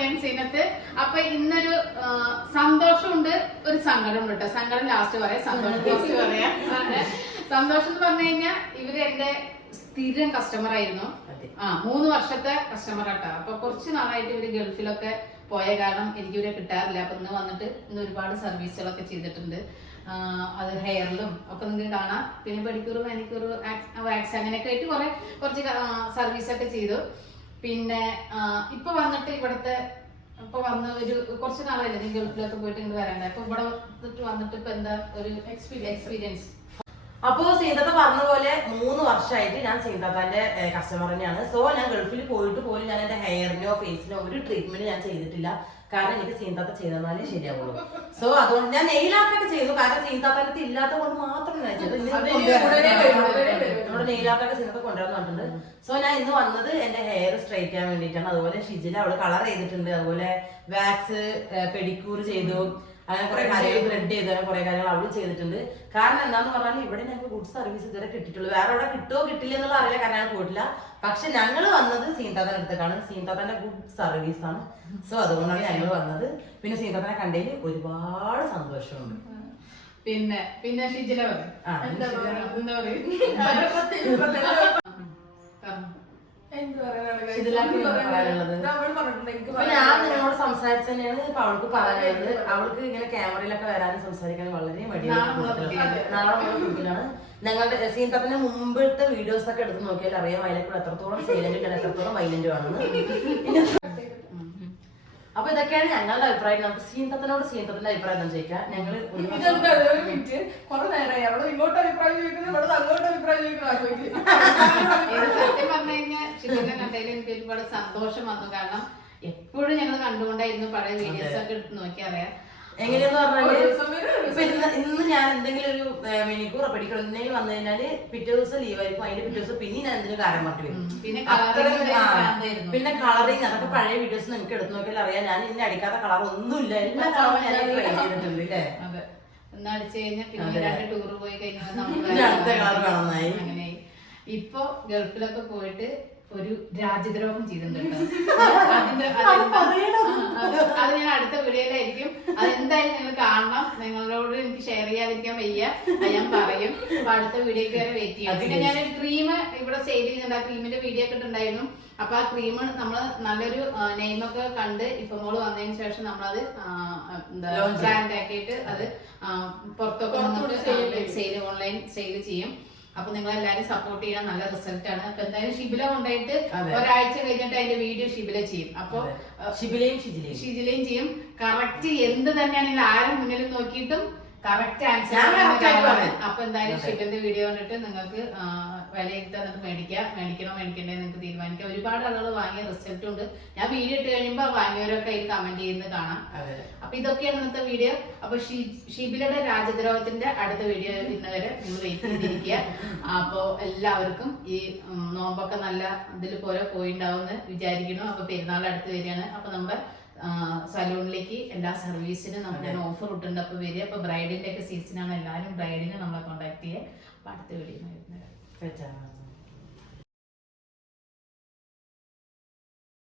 ഞാൻ സീനത്ത് അപ്പൊ ഇന്നൊരു സന്തോഷമുണ്ട് ഒരു സങ്കടമുണ്ട് കേട്ടോ. സങ്കടം ലാസ്റ്റ് പറയാം സന്തോഷം ലാസ്റ്റ് പറയാം. സന്തോഷം എന്ന് പറഞ്ഞു കഴിഞ്ഞാൽ ഇവർ എന്റെ സ്ഥിരം കസ്റ്റമർ ആയിരുന്നു. ആ മൂന്ന് വർഷത്തെ കസ്റ്റമർ ആട്ടോ. അപ്പൊ കുറച്ച് നാളായിട്ട് ഇവർ ഗൾഫിലൊക്കെ പോയ കാരണം എനിക്ക് ഇവരെ കിട്ടാറില്ല. അപ്പൊ ഇന്ന് വന്നിട്ട് ഇന്ന് ഒരുപാട് സർവീസുകളൊക്കെ ചെയ്തിട്ടുണ്ട്. അത് ഹെയറിലും ഒക്കെ നിങ്ങൾക്ക് കാണാം. പിന്നെ പെഡിക്യൂർ മാനിക്യൂർ വാക്സ് അങ്ങനെയൊക്കെ ആയിട്ട് കുറെ കുറച്ച് സർവീസൊക്കെ ചെയ്തു. പിന്നെ ഇപ്പൊ വന്നിട്ട് ഇവിടുത്തെ ഇപ്പൊ വന്ന് ഒരു കുറച്ച് നാളായില്ലേ നീ ഗൾഫിലൊക്കെ പോയിട്ട് ഇങ്ങോട്ട് വരണ്ടേ. അപ്പൊ ഇവിടെ വന്നിട്ട് വന്നിട്ട് ഇപ്പൊ എന്താ ഒരു എക്സ്പീരിയൻസ് എക്സ്പീരിയൻസ് അപ്പോ സീതത്ത പറഞ്ഞ പോലെ മൂന്ന് വർഷമായിട്ട് ഞാൻ സീതത്താന്റെ കസ്റ്റമർ തന്നെയാണ്. സോ ഞാൻ ഗൾഫിൽ പോയിട്ട് പോലും ഞാൻ എന്റെ ഹെയറിനോ ഫേസിനോ ഒരു ട്രീറ്റ്മെന്റ് ഞാൻ ചെയ്തിട്ടില്ല. കാരണം എനിക്ക് സീതത്ത ചെയ്തെന്നാലേ ശരിയാവുള്ളൂ. സോ അതുകൊണ്ട് ഞാൻ നെയിലാക്കൊക്കെ ചെയ്തു. കാരണം സീന്താത്തന്റെ ഇല്ലാത്ത കൊണ്ട് മാത്രം ഞാൻ ചെയ്തു ഇന്ന് സിനിമ കൊണ്ടുവരാൻ പറഞ്ഞിട്ടുണ്ട്. സോ ഞാൻ ഇന്ന് വന്നത് എന്റെ ഹെയർ സ്ട്രൈറ്റ് ചെയ്യാൻ വേണ്ടിട്ടാണ് അതുപോലെ ഷിജില അവൾ കളർ ചെയ്തിട്ടുണ്ട്. അതുപോലെ വാക്സ് പെഡിക്യൂർ ചെയ്തു. അങ്ങനെ കുറെ കാര്യങ്ങൾ ബ്രെഡ് ചെയ്തു. അങ്ങനെ കുറെ കാര്യങ്ങൾ അവൾ ചെയ്തിട്ടുണ്ട്. കാരണം എന്താന്ന് പറഞ്ഞാൽ ഇവിടെ ഞങ്ങൾക്ക് ഗുഡ് സർവീസ് ഇതുവരെ കിട്ടിയിട്ടുള്ളൂ. വേറെ അവിടെ കിട്ടുമോ കിട്ടില്ല എന്നുള്ള അറിയില്ല കാരണം ഞാൻ പോയിട്ടില്ല. പക്ഷെ ഞങ്ങൾ വന്നത് സീന്താത്തന്റെ അടുത്തേക്കാണ്. സീന്താത്തന്റെ ഗുഡ് സർവീസ് ആണ്. സോ അതുകൊണ്ടാണ് ഞങ്ങൾ വന്നത്. പിന്നെ സീന്താത്തനെ കണ്ടതിൽ ഒരുപാട് സന്തോഷമുണ്ട്. പിന്നെ പിന്നെ ഷിജില പറയും. എന്താ ഷിജില. പറയാ? എന്താ പറയും. പറഞ്ഞോ. എന്ത് പറയാനാണ് guys? ഇതിലാണ് ഒന്നും എന്താ പറയാനുള്ളത്? ഇത് അവൾ പറഞ്ഞിട്ടുണ്ട്. എനിക്ക് അപ്പൊ ഞാൻ നിങ്ങളോട് സംസാരിച്ചു തന്നെയാണ് ഇപ്പൊ അവൾക്ക് പറയാനുള്ളത്. അവൾക്ക് ഇങ്ങനെ ക്യാമറയിലൊക്കെ വരാനും സംസാരിക്കാൻ വളരെ മടിയാണ് നാളെ ഞങ്ങളുടെ സീൻതത്തിന്റെ മുമ്പത്തെ വീഡിയോസ് ഒക്കെ എടുത്ത് നോക്കിയാൽ അറിയാം അതിലൊക്കെ എത്രത്തോളം സൈലന്റ് എത്രത്തോളം വൈലന്റ് ആണെന്ന്. അപ്പൊ ഇതൊക്കെയാണ് ഞങ്ങളുടെ അഭിപ്രായം. നമുക്ക് സീന്തത്തിനോട് സീന്തത്തിന്റെ അഭിപ്രായം എന്താ ചോദിക്കാം? ഞങ്ങൾ ഇങ്ങോട്ട് അഭിപ്രായം ചോദിക്കുന്നത് ഇവിടെ അങ്ങോട്ട് അഭിപ്രായം സത്യം പറഞ്ഞു കഴിഞ്ഞാൽ ഷിജിനെ കണ്ടതിൽ എനിക്ക് ഒരുപാട് സന്തോഷം വന്നു. കാരണം എപ്പോഴും ഞങ്ങൾ കണ്ടുകൊണ്ടായിരുന്നു പഴയ വീഡിയോസ് ഒക്കെ എടുത്ത് നോക്കി അറിയാം എങ്ങനെയെന്ന് പറഞ്ഞാൽ ഇന്ന് ഞാൻ എന്തെങ്കിലും ഒരു മെനിക്കൂറോ പഠിക്കണം എന്തെങ്കിലും വന്നു കഴിഞ്ഞാൽ പിറ്റേ ദിവസം ലീവ് ആയിരിക്കും. അതിന്റെ പിറ്റേ ദിവസം പിന്നെ ഞാൻ എന്തെങ്കിലും കാര്യം പറഞ്ഞു പിന്നെ പിന്നെ കളറിങ് അതൊക്കെ പഴയ വീഡിയോസ് നിങ്ങൾക്ക് എടുത്തു നോക്കിയാൽ അറിയാം. ഞാൻ ഇന്നെ അടിക്കാത്ത കളർ ഒന്നുമില്ല. എല്ലാ കളറും ഞാൻ ട്രൈ ചെയ്തിട്ടുണ്ട് അല്ലേ അതെ. ഒന്ന് അടിച്ചു കഴിഞ്ഞാൽ പിന്നെ രണ്ട് ടൂർ പോയി കഴിഞ്ഞാൽ അടുത്ത കളർ. ഇപ്പൊ ഗൾഫിലൊക്കെ പോയിട്ട് ഒരു രാജ്യദ്രോഹം ചെയ്തിട്ടുണ്ട്. അതിന്റെ അത് ഞാൻ അടുത്ത വീഡിയോയിലായിരിക്കും. അതെന്തായാലും നിങ്ങൾ കാണണം. നിങ്ങളോട് എനിക്ക് ഷെയർ ചെയ്യാതിരിക്കാൻ വയ്യ. ഞാൻ പറയും. അപ്പൊ അടുത്ത വീഡിയോക്ക് വരെ വെയിറ്റ് ചെയ്യാം. പിന്നെ ഞാൻ ഒരു ക്രീം ഇവിടെ സെയിൽ ചെയ്യുന്നുണ്ട്. ആ ക്രീമിന്റെ വീഡിയോ ഒക്കെ ഉണ്ടായിരുന്നു അപ്പൊ ആ ക്രീം നമ്മൾ നല്ലൊരു നെയിമൊക്കെ കണ്ട് ഇപ്പൊ മോൾ വന്നതിന് ശേഷം നമ്മളത്. ബ്രാൻഡ് ആക്കിയിട്ട് അത് പുറത്തൊക്കെ സെയിൽ ഓൺലൈൻ സെയിൽ ചെയ്യും. അപ്പൊ നിങ്ങൾ എല്ലാരും സപ്പോർട്ട് ചെയ്യാൻ നല്ല റിസൾട്ട് ആണ്. അപ്പൊ എന്തായാലും ഷിബില കൊണ്ടായിട്ട് ഒരാഴ്ച കഴിഞ്ഞിട്ട് അതിന്റെ വീഡിയോ ഷിബില ചെയ്യും. അപ്പൊ ഷിബിലയും ഷിജിലയും. ഷിജിലയും ചെയ്യും. കറക്റ്റ് എന്ത് തന്നെയാണെങ്കിലും ആരും മുന്നിൽ നോക്കിയിട്ടും കറക്റ്റ് ആൻസർ. അപ്പൊ എന്തായാലും ഷിപ്പിന്റെ വീഡിയോ കണ്ടിട്ട് നിങ്ങൾക്ക് വിലയിരുത്താൻ നിങ്ങൾക്ക് മേടിക്കാം. മേടിക്കണോ മേടിക്കണ്ടേ നിങ്ങൾക്ക് തീരുമാനിക്കാം. ഒരുപാട് ആളുകൾ വാങ്ങിയ റിസൾട്ടും ഉണ്ട്. ഞാൻ വീഡിയോ ഇട്ട് കഴിയുമ്പോൾ വാങ്ങിയവരൊക്കെ അതിൽ കമന്റ് ചെയ്യുന്നത് കാണാം. അപ്പൊ ഇതൊക്കെയാണ് ഇന്നത്തെ വീഡിയോ അപ്പൊ ഷിബിലയുടെ രാജദ്രോഹത്തിന്റെ അടുത്ത വീഡിയോ ഇന്ന് വരെ നിങ്ങൾ വെയിറ്റ് ചെയ്തിരിക്കുക. അപ്പോ എല്ലാവർക്കും ഈ നോമ്പൊക്കെ നല്ല ഇതിൽ പോലെ പോയിണ്ടാവും എന്ന് വിചാരിക്കുന്നു. അപ്പൊ പെരുന്നാൾ അടുത്ത് വരികയാണ്. അപ്പൊ നമ്മുടെ സലൂണിലേക്ക് എല്ലാ സർവീസിനും നമ്മൾ ഞാൻ ഓഫർ ഇട്ടുണ്ട്. അപ്പൊ വരിക. അപ്പൊ ബ്രൈഡിന്റെ ഒക്കെ സീസൺ ആണ്. എല്ലാവരും ബ്രൈഡിനെ നമ്മളെ കോൺടാക്ട് ചെയ്യുക അപ്പൊ അടുത്ത വീഡിയോ വരുന്നത്